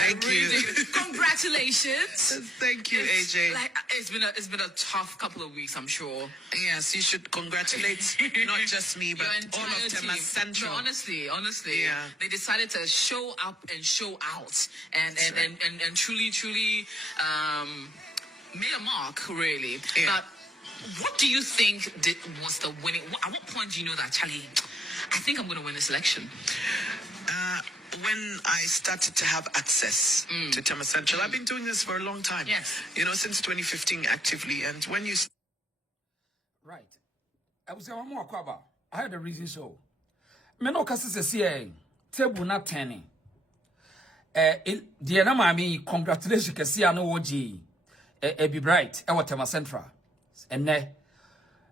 Thank you. Congratulations. Thank you, AJ. Like, it's been a tough couple of weeks, I'm sure. Yes, you should congratulate not just me, but all of Tema Central. No, honestly, yeah. they decided to show up and show out, and truly made a mark, really. Yeah. But what do you think was the winning? At what point do you know that, Charlie, I think I'm going to win this election? When I started to have access to Tema Central, I've been doing this for a long time. Yes. You know, since 2015 actively. And when you... Right. I was saying more about. I had a reason so. Me no kasi say table not turning. The na mami congratulations kasi ano woji. Be bright. I want Tema Central. And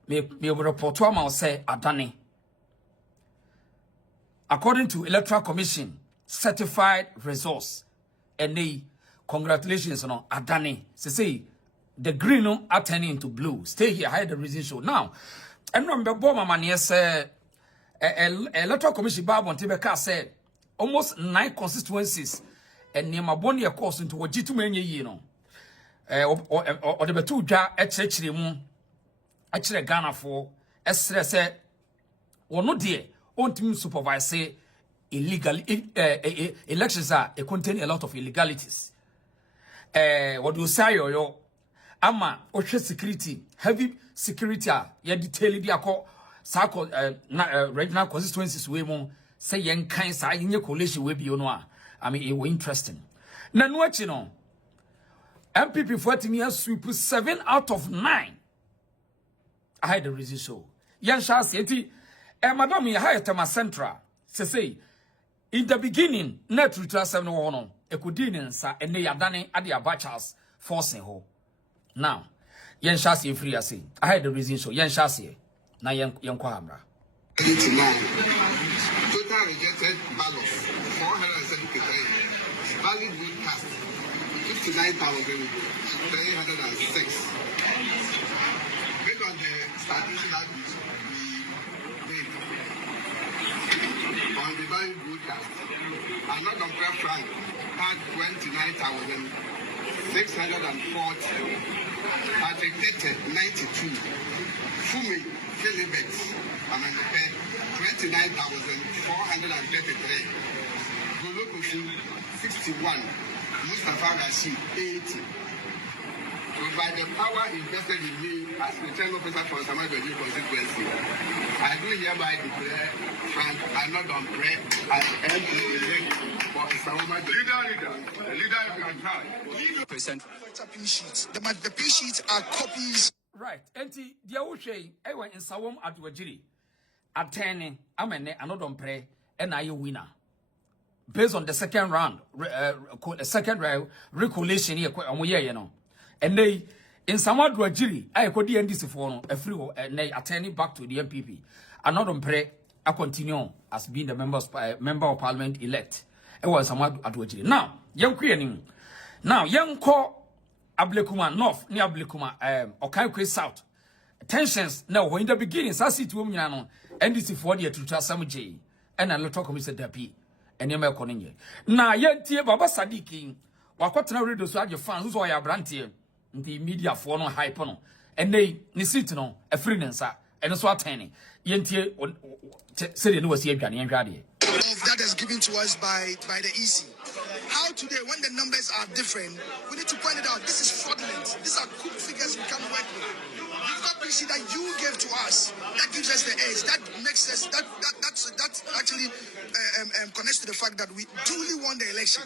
me report to am say adane. According to Electoral Commission certified results, and they congratulations on adane. Say the green are turning into blue. Stay here. I had the reason show now. And remember, Mama say Electoral Commission Bible Tibeka said almost 9 constituencies and near my body a course into what G2 many you know. Or the two jar actually Ghana for Estre said, or no dear, on team supervise say illegal elections are contain a lot of illegalities. What do you say yo? Ama oshe security, heavy security ya detail di ako sa regional constituencies we mo say yen kan sa yen coalition we bi ono a I mean it was interesting. Na no achi no NPP for timi sweep 7 out of 9. I had the reason so. Yan sha say madam ya ha Tema Central say in the beginning net truth 7 no ekudi ni nsa ene yadane ade abachas forcing ho. Now, yen shasi free as I had the reason so yen shasi na yen kwa hamra. 89. Total rejected ballots 473. Valid vote cast 59,306. Based on the statistical we made on the valid vote cast, another Frank had 29,640. Patrick Tete, 92. Fumi, Philibet, 29,433. Golo Kofi, 61. Mustafa Rashid, 80. By the power invested in me as return officer for Samagodi constituency, I do hereby declare Frank not on prayer as NDC for the leader percent. The P sheets are copies. Right. Enti dia wo hwe ewa nsawom adwagiri atene amene anodon pre and are you winner based on the second round second round recollation here omoye ye no and they in some adwagiri ayekodi NDC for no afri ho and atene back to the NPP anodon pre a continue as being the member of parliament elect ewa some adwagiri now yankwe anim now yanko Ablekuma North, near Ablekuma, Kyei-Duah South. Tensions now in the beginning, Sassi to women, NDC 40 to Trasamuji, and a little commission Dapi, and Yama Koninye. Now, yet, dear Baba Sadiki, Wakatana readers are your fans who are brandy, the media for no hypono, and they Nisitino, a freelancer, and a swatani. Yentie said it was here, and Gadi. That is given to us by the EC. How today, when the numbers are different, we need to point it out. This is fraudulent. These are cooked figures we can't work with. You've got PC that you gave to us. That gives us the edge. That makes us. That actually connects to the fact that we duly won the election.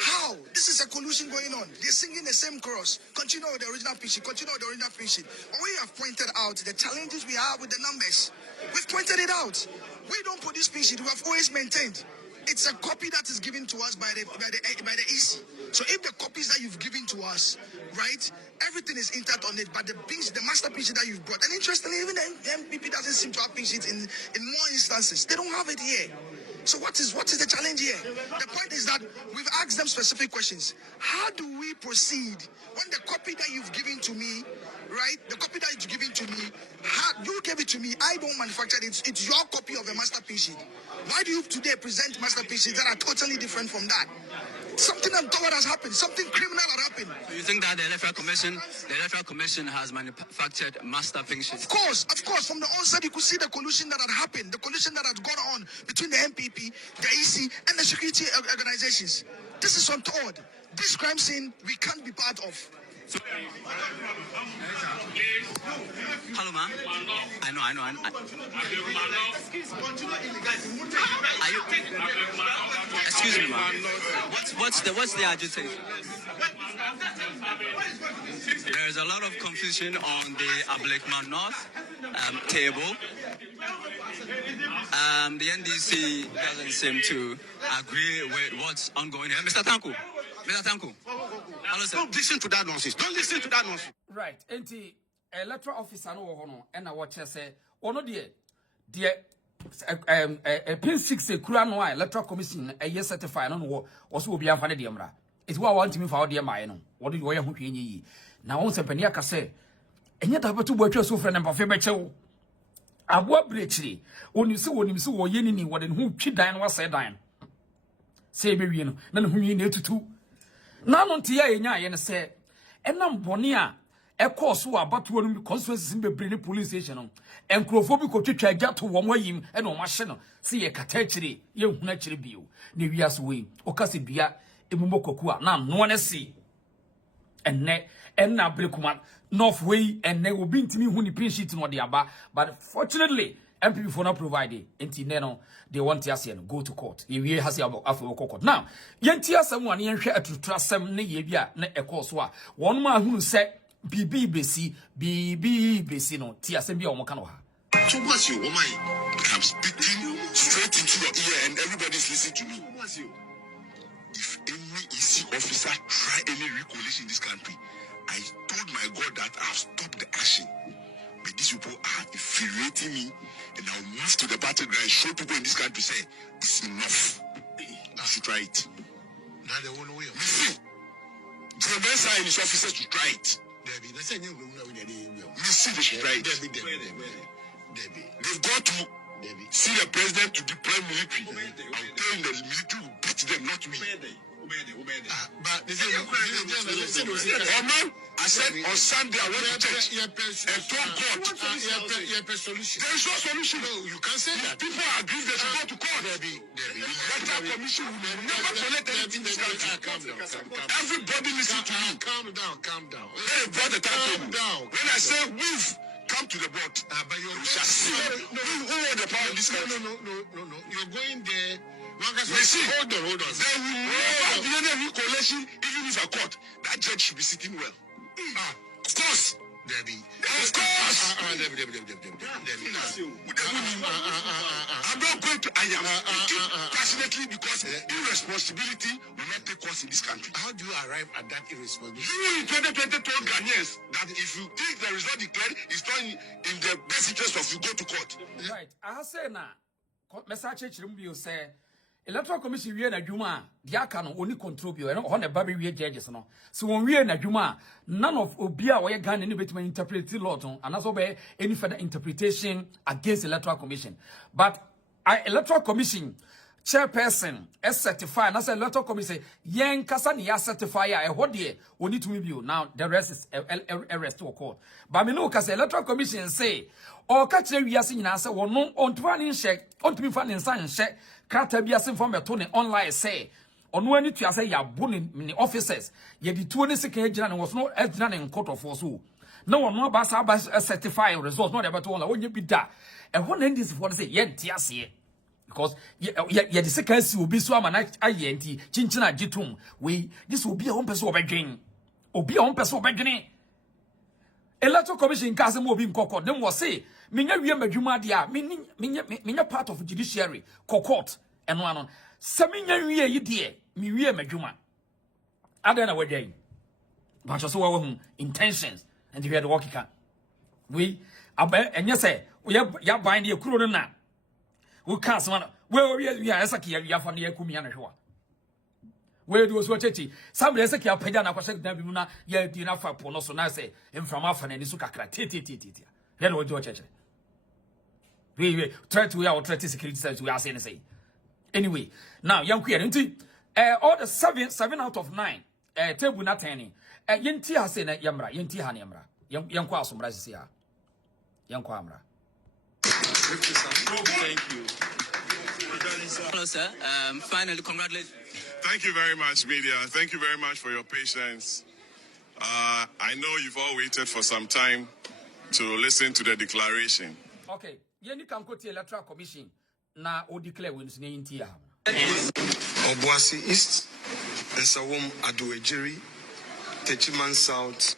How? This is a collusion going on. They're singing the same chorus. Continue with the original PC. Continue with the original PC. But we have pointed out the challenges we have with the numbers. We've pointed it out. We don't produce PC. We have always maintained. It's a copy that is given to us by the EC. So if the copies that you've given to us, right, everything is entered on it, but the master PC that you've brought, and interestingly, even the NPP doesn't seem to have PCs in more instances. They don't have it here. So what is the challenge here? The point is that we've asked them specific questions. How do we proceed when the copy that you've given to me, right? The copy that you've given to me, you gave it to me. I don't manufacture it. It's your copy of a master PC. Why do you today present master PCs that are totally different from that? Something untoward has happened. Something criminal has happened. So you think that the Electoral Commission has manufactured master fiction? Of course. From the onset, you could see the collusion that had happened, the collusion that had gone on between the NPP, the EC, and the security organizations. This is untoward. This crime scene we can't be part of. Hello, ma'am. I know. Excuse me, ma'am. What's the agitation? There is a lot of confusion on the Ablikman North table. The NDC doesn't seem to agree with what's ongoing here. Mr. Tanku. Hello, sir. Don't listen to that nonsense. Right. Enti electoral officer no ho and I watch say ono de pin 6 kura no electoral commission year certify no also obi amfa ne de mra. It's what I want me for de my no. What do you ho hwe yi. Na won se pani aka say enye da betu bo atwa so frɛ number fe be chewo. Abo brechiri. Oni se wo ye ni wo de hu twi dan no wase dan. Say be wi no na ne hu yi na etutu. Na no ntia ye nya ye ne se enam bone a ekoso abatoɔ no constituencies bebre ne police station no enkrofo bi kotwetwa agya to wɔn ayim ɛna wɔn ahye no se ye kata akire ye huna akire bio na wiase we okase dua emumbo koku a na no ne se enne enna brekuma north way enne obi ntimi hu ni pin sheet no de aba but fortunately NPP for not provide enti ne no they want to say go to court ye wie hase afọ court now yenti asem wane yenhwe atutrasem ne ye bia na ekọ so a won ma hunu se bibi besi no ti asem bia omo ka no ha. So what's your woman? I'm speaking straight into your ear and everybody's listening to me. What's you? If any EC officer try any recoalition in this country, I told my God that I've stopped the action. But these people are infuriating me, and I'll move to the battleground and show people in this country say it's enough. I should try it. Now they won't win. Listen, the men in his officers to try it. Debbie, they should try it. Debbie. They've got to see the president to deploy military. I'm telling the military will beat them, not me. But this is man, I said on Sunday I went to church and told God there is no solution. No, you can't say that. People agree they should go to court. That commission will never tolerate anything in this country. Everybody listen to you. Calm down. Hey, brother, calm down. When I say move, come to the board. But you shall see who hold the power in this country. No. You're going there. Hold on. There will never be any recoalition, even if a court. That judge should be sitting well. Of course. Debbie. Of course. Debbie. I'm not going to. I am speaking passionately because irresponsibility will not take us in this country. How do you arrive at that irresponsibility? You in 2020 told Ghanaians that if you think the result declared is not in the best interest of you, go to court. Right. I say now, message you say. Electoral Commission we na adwuma dia aka no oni control bi o na ba be we judges no so won we na adwuma none of obi a we Ghana ni betima interpret law ton and so be any further interpretation against Electoral Commission but Electoral Commission chairperson certify na say Electoral Commission yen kasa ne ya certify a ho de oni tumi bi o now the rest is arrest to court but me no kasa Electoral Commission say o ka kire wiase nyina say wono ontwa ne nhye ontumi fa ne nsa nhye krata bia sem from beto ne online say ono ani tua say ya bo ne officers ye di tuo ne sika agina ne was no agina ne court of so na wono ba sa ba certify results no dey beto online onye bi da e ho na ndisi for say ye ntia ase because ye the sika si obi so ama na aye nti chinchina gitum we this obi a won pese obedwen Electoral Commission ka asem obi nkokọ dem wo say menya wie madwuma de a menya part of judiciary court eno ano se menya wie yi de me wie madwuma ada na wadai ba so wa hu intentions and you had work can we enye say ya bind the kuro no na we can some we esaki ya fa na yakumi ya na hwa we do so chechi somebody esaki apagya na kwashe dan bi mu na ya di na fa po no so na say emframa afa na ni so kakra titi then we do chechi we try to our security service we are saying say anyway now young queer nti all the seven out of 9 table na 10 yenti ha say na yamra yenti ha na yamra yenkwa asomra sisi ha yenkwa amra. Thank you. Hello, sir. Finally, congratulations. Thank you very much, media. Thank you very much for your patience. I know you've all waited for some time to listen to the declaration. Okay, yeni kan ko ti electoral commission na o declare wins na yenti ha. Obuasi East, Nsawam Adoejiri, Techiman South,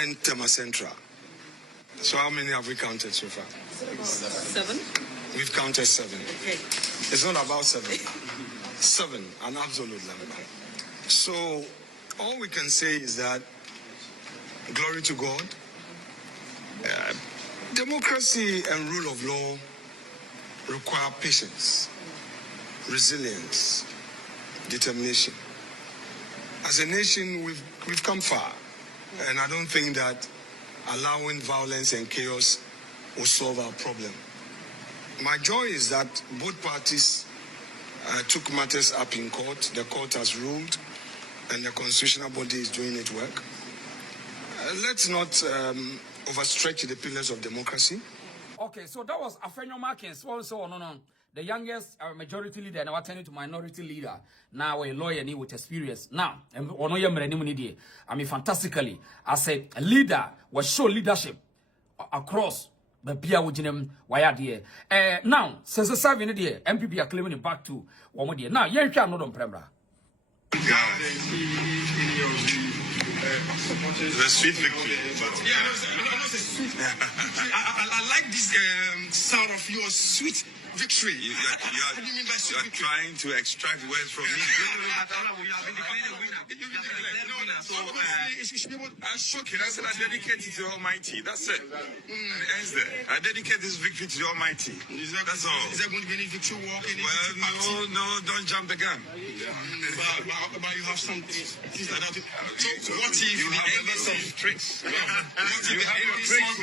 and Tema Central. So how many have we counted so far? 7. We've counted 7. Okay. It's not about 7. 7, an absolute number. So all we can say is that glory to God. Democracy and rule of law require patience, resilience, determination. As a nation, we've come far, and I don't think that allowing violence and chaos will solve our problem. My joy is that both parties took matters up in court. The court has ruled, and the constitutional body is doing its work. Let's not overstretch the pillars of democracy. Okay, so that was Afenyo Markins. Also, no. The youngest majority leader and attending to minority leader. Now a lawyer with experience. Now, I mean, fantastically, as a leader, was show leadership across the Pia Wujinem Wayadie. Now, since the 7 year, NPP are claiming it back to Womodia. Now, you can't know them, Premra. The sweet victory. I like this sound of your sweet victory. You are trying to extract words from me. I said I dedicate it to Almighty. That's it. Ends there. I dedicate this victory to the Almighty. That's all. Is there going to be any victory walk? Well, no, don't jump the gun. But you have some things like that. So what if You have some tricks. You have tricks.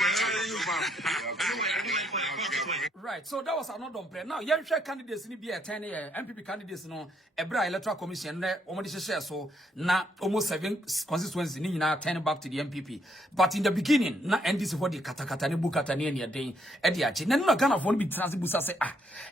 Right, so that was another prayer. Now, young candidates in the 10 year MPP candidates no Ebra Electoral Commission, almost share so na almost 7 constituencies in 10 back to the MPP. But in the beginning, na NDC for the katakatani bukatani near day, Ediachi. Nana Ghana for be transibusa say,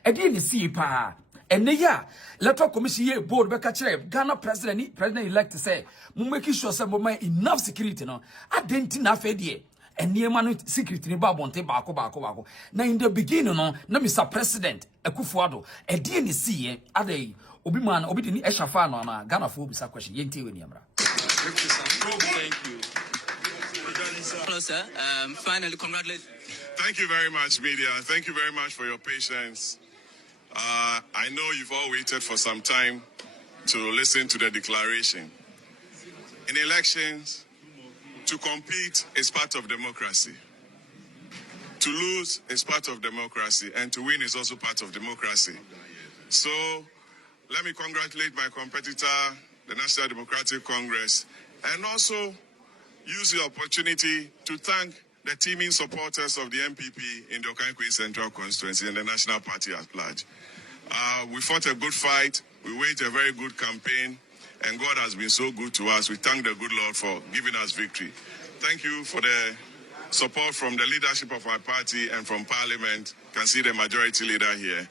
Edi see pa. And yeah, Electoral Commission here board Beka Ghana president-elect say, Mumeki sure some enough security no. I didn't enough idea. And near man security ni babonte bako. Now in the beginning no, na Mr. President akufo-addo e NDC ade obi man obi di ni eshafa no na Ghana for bisa question yenti we ni amra. Thank you. Hello, sir. Finally, congratulations. Thank you very much, media. Thank you very much for your patience. I know you've all waited for some time to listen to the declaration. In elections, to compete is part of democracy. To lose is part of democracy, and to win is also part of democracy. So, let me congratulate my competitor, the National Democratic Congress, and also use the opportunity to thank the teeming supporters of the NPP in the Kyei-Duah Central Constituency and the National Party at large. We fought a good fight, we waged a very good campaign, and God has been so good to us. We thank the good Lord for giving us victory. Thank you for the support from the leadership of our party and from Parliament. You can see the majority leader here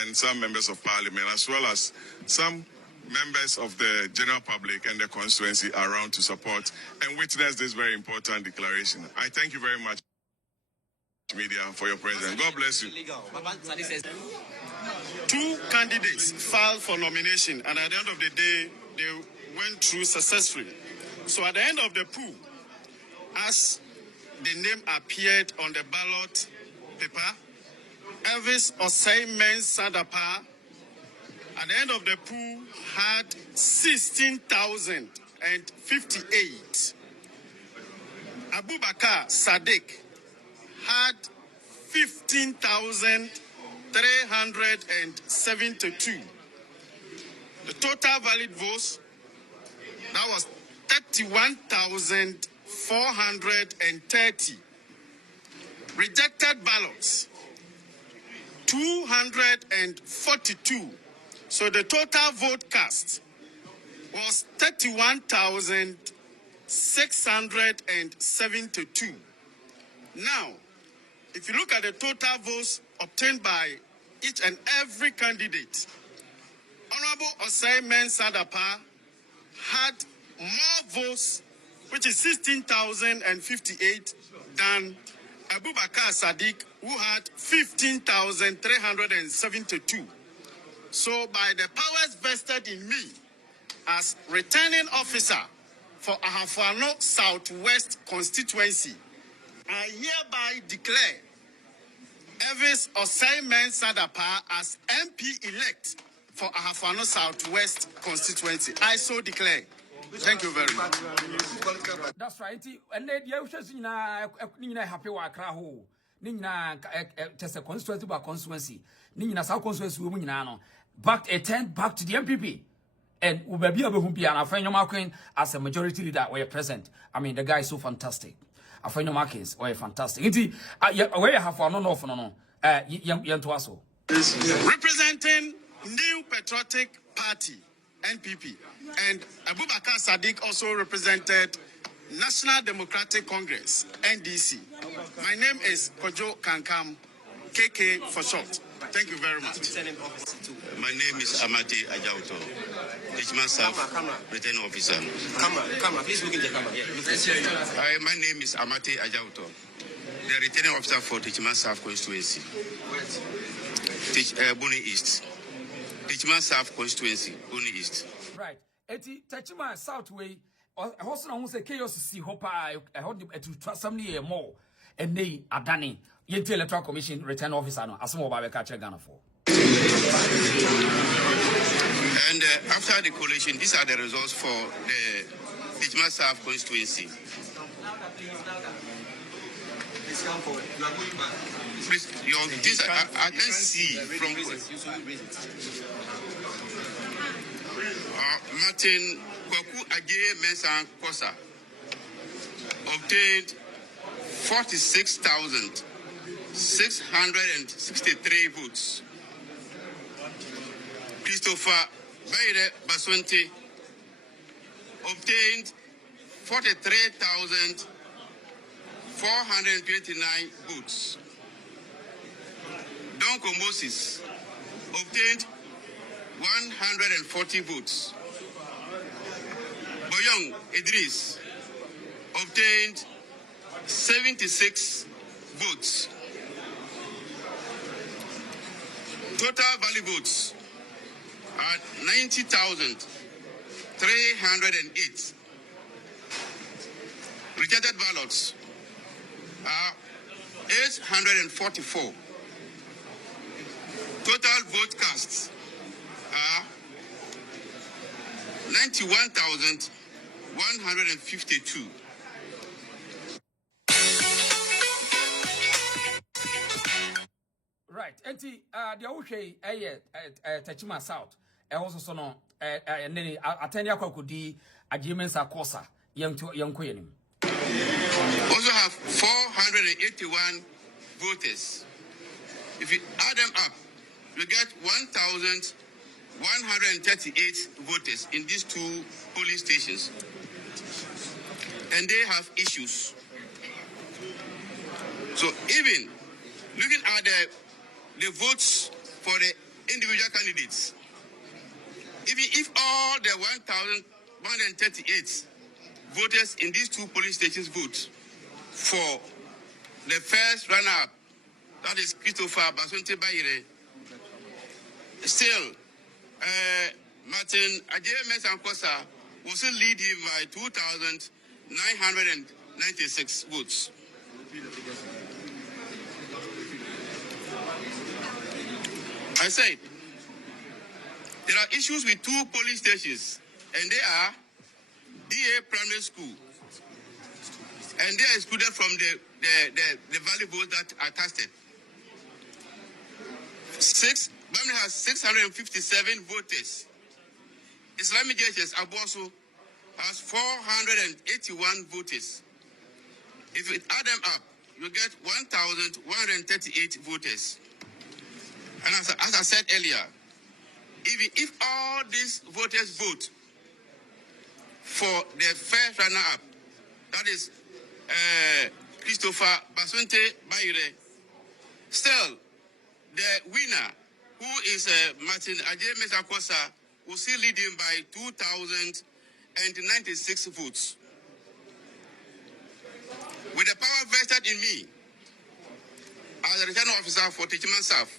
and some members of Parliament, as well as some members of the general public and the constituency around to support and witness this very important declaration. I thank you very much, media, for your presence. God bless you. 2 candidates filed for nomination, and at the end of the day, they went through successfully. So at the end of the poll, as the name appeared on the ballot paper, Elvis Osei-Mensah at the end of the poll had 16,058. Abubakar Sadiq had 15,372. The total valid votes, that was 31,430. Rejected ballots, 242. So the total vote cast was 31,672. Now, if you look at the total votes obtained by each and every candidate, Honorable Osei Mensah Dampah had more votes, which is 16,058, than Abubakar Sadiq, who had 15,372. So by the powers vested in me as returning officer for Ahafo-Ano Southwest constituency, I hereby declare Elvis Osei Mensah Dampah as MP-elect for Ahafo-Ano Southwest constituency. I so declare. Thank you very much. That's right. And then you should happy work. Nina test a constituency by constituency. Nina South constituency woman back to the NPP. And Ubebi Abehumpi and Afenyo Markin as a majority leader were present. I mean, the guy is so fantastic. Afenyo Markins were fantastic. Indeed, where you have for no. Representing New Patriotic Party, NPP, and Abubakar Sadiq also represented National Democratic Congress, NDC. My name is Kojo Kankam, KK for short. Thank you very much. My name is Amate Ajauto, Teachman Staff Returning Officer. Camera, please look in the camera. Yeah, My name is Amate Ajauto, the Returning Officer for Teachman Staff Constituency. Boni East. Teachman Staff Constituency, Boni East. Right. Eti Teachman South Way. I also know say chaos see hope I hold to trust somebody more and they adani yente electoral commission return officer no asmo ba be catch Ghana for. And after the collation, these are the results for the Teachman Staff constituency. Please, I can see from Martin Kwaku-Addo Mensah Kosa obtained 46,663 votes. Christopher Bayre Baswante obtained 43,429 votes. Donko Moses obtained 140 votes. Boyong Idris obtained 76 votes. Total valid votes are 90,308. Rejected ballots are 844. Total vote casts are 91,152. Right. Enti the Oshé Teachman South. Also so no and then attend Yakodi agreements are Kosa young Queen. Also have 481 voters. If you add them up, you get 1,138 voters in these two polling stations. And they have issues. So even looking at the votes for the individual candidates, even if all the 1,138 voters in these two polling stations vote for the first runner-up, that is Christopher Baswante Bayre, still Martin Addo Mensah Kosa will still lead him by 2,996 votes. I said there are issues with two polling stations, and they are DA Primary School, and they are excluded from the valid votes that are casted. Birmingham has 657 voters. Islamic JHS Aboso has 481 voters. If you add them up, you get 1,138 voters. And as I said earlier, even if all these voters vote for the first runner-up, that is Christopher Basunte Bayre, still the winner, who is Martin Ajay-Mensah-Kosa, will still lead him by 2,096 votes. With the power vested in me as a returning officer for Techiman South,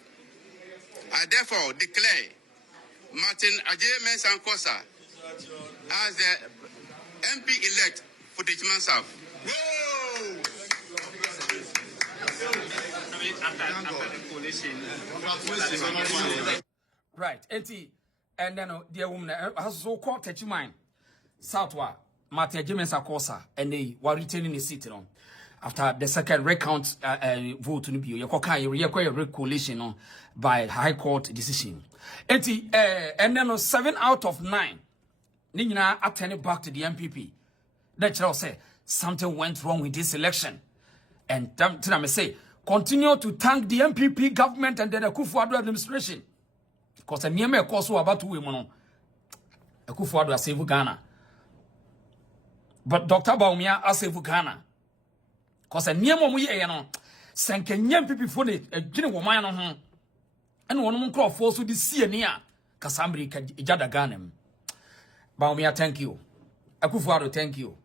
I therefore declare Martin Ajay-Mensah-Kosa as the MP elect for Techiman South. Right, and then dear woman has so called Techiman Southwa, Martin Ajay-Mensah-Kosa, and they were retaining his seat on. After the second recount vote to be you require recollation by High Court decision. And then 7 out of 9 Nina attended back to the NPP. That shall say something went wrong with this election. And I say continue to thank the NPP government and the Akufo-Addo administration. Because the name of course about to women Akufo-Addo has saved Ghana. But Dr. Baumia has saved Ghana. Because a near one we no sank a young people for it, a general woman on her. And one more force with the sea near Casambri Jada Ganem. Baumia, thank you. Akufo-Addo, thank you.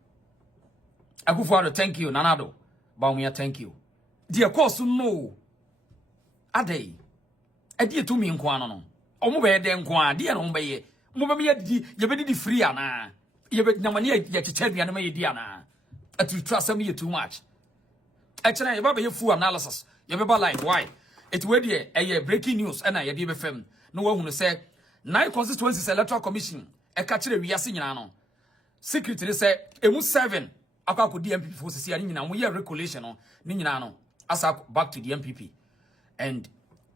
Akufo-Addo, thank you. Nanado. Baumia, thank you. Dear course, no. A day. A dear to me in Quano. Omobe den Quan, dear Ombe. Mobia, you better free, Anna. You bet no money yet to tell me, and my Diana. To trust me too much. Actually, you have a full analysis. You have a like why? It's where a breaking news and I did FM. No one who said 9 constituencies electoral commission. A catcher we are singing. Secretary said, it was 7. I could DMP for the and we are recollation on Ninano. As I back to the MPP. And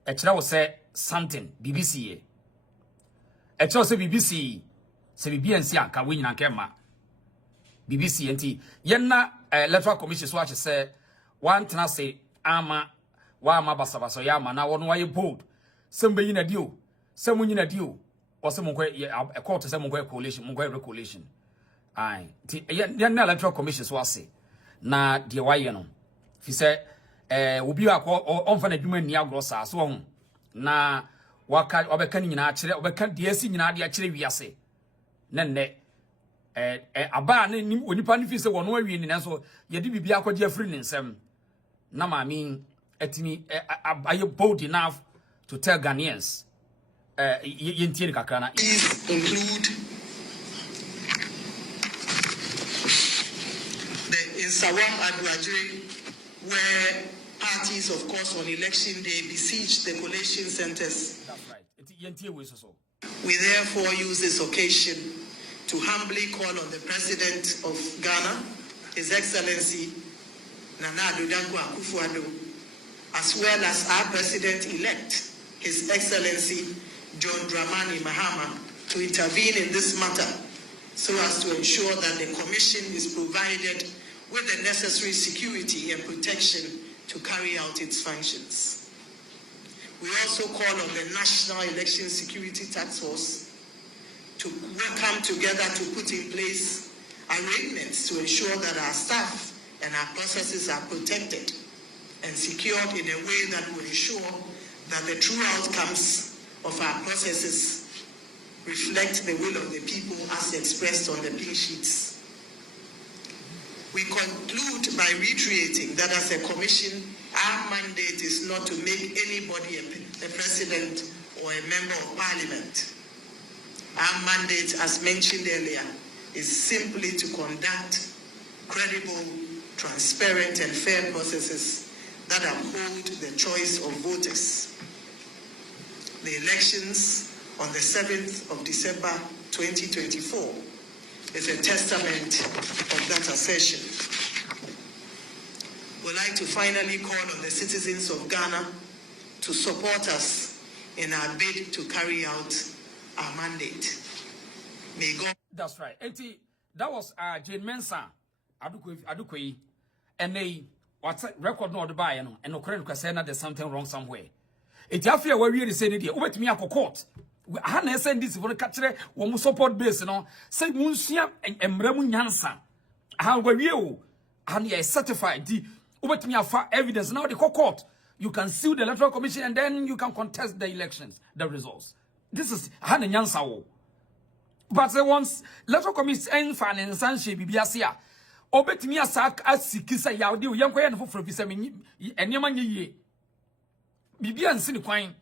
actually, I was say something BBC. Actually, also BBC. Say BNC can win and Kema. BBC and T. Yenna electoral commission so I say. One tana say ama wa mabasa so yama na wonu waye bold sembe yin adio semu yin adio o se mo a court se mo coalition mo recollation ai ti na electoral commission so ase na de waye no fi se obi akọ onfa na dwuma ni agro sa so ho na waka obeka ni nyina akire obeka de asi nyina de akire wiase na nne aba na onipa ni fi se wono awie ni na so ye de bibia akọje afri ni nsem na ma mean etimi are you bold enough to tell Ghanaians include the Sh0ck Adwajiri, where parties of course on election day besiege the collation centers. That's right. We therefore use this occasion to humbly call on the President of Ghana, His Excellency Nana akufo-addo, as well as our President-elect, His Excellency John Dramani Mahama, to intervene in this matter so as to ensure that the Commission is provided with the necessary security and protection to carry out its functions. We also call on the National Election Security Task Force to come together to put in place arrangements to ensure that our staff and our processes are protected and secured in a way that will ensure that the true outcomes of our processes reflect the will of the people as expressed on the pink sheets. We conclude by reiterating that as a commission, our mandate is not to make anybody a president or a member of parliament. Our mandate, as mentioned earlier, is simply to conduct credible, transparent and fair processes that uphold the choice of voters. The elections on the 7th of December 2024 is a testament of that assertion. We'd like to finally call on the citizens of Ghana to support us in our bid to carry out our mandate. May God... That's right. That was Jane Mensah Adukwe, and they what's record no the buy and no current say there's something wrong somewhere. It's after where we say it over to me at court. hana send this for catcher wo support base no say munsia emra mu nyansa ha gwawie o and you certified the ubetimi afa evidence now the court you can sue the electoral commission and then you can contest the elections the results this is hana nyansa wo but once electoral commission finance sanction bibiasia obetimi asak asikisa yawde o yenkoye no foforo bisa me enema nyeye bibia nsi ni kwan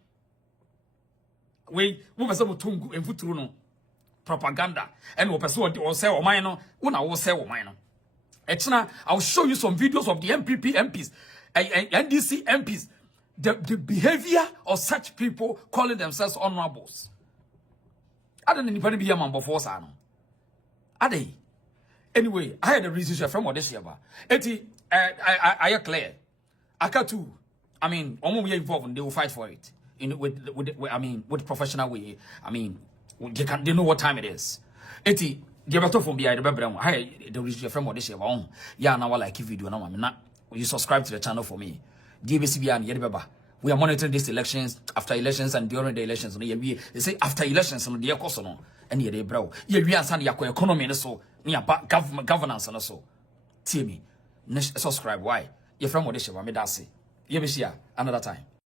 we wo pese mo tungu emfuturu no propaganda and wo pese wo say o man no wo na wo say wo man no etna I'll show you some videos of the NPP MPs NDC MPs the behavior of such people calling themselves honorables I don't anybody be a man before sa no ade anyway I had a reason from what this year ba eti I clear akatu I mean omo we involved and they will fight for it with professional way. I mean, they know what time it is. Eti, the better from behind the background. Hey, the reach your friend what they say. Yeah, now I like video now. I'm not. You subscribe to the channel for me. DBCB and Yedibaba. We are monitoring these elections, after elections and during the elections. They say after elections, no, they are cost no. And yeah, they bro. Yeah, we understand your economy and so near governance and so. See me. Subscribe. Why? Your friend what they say. Me that's it. You be another time.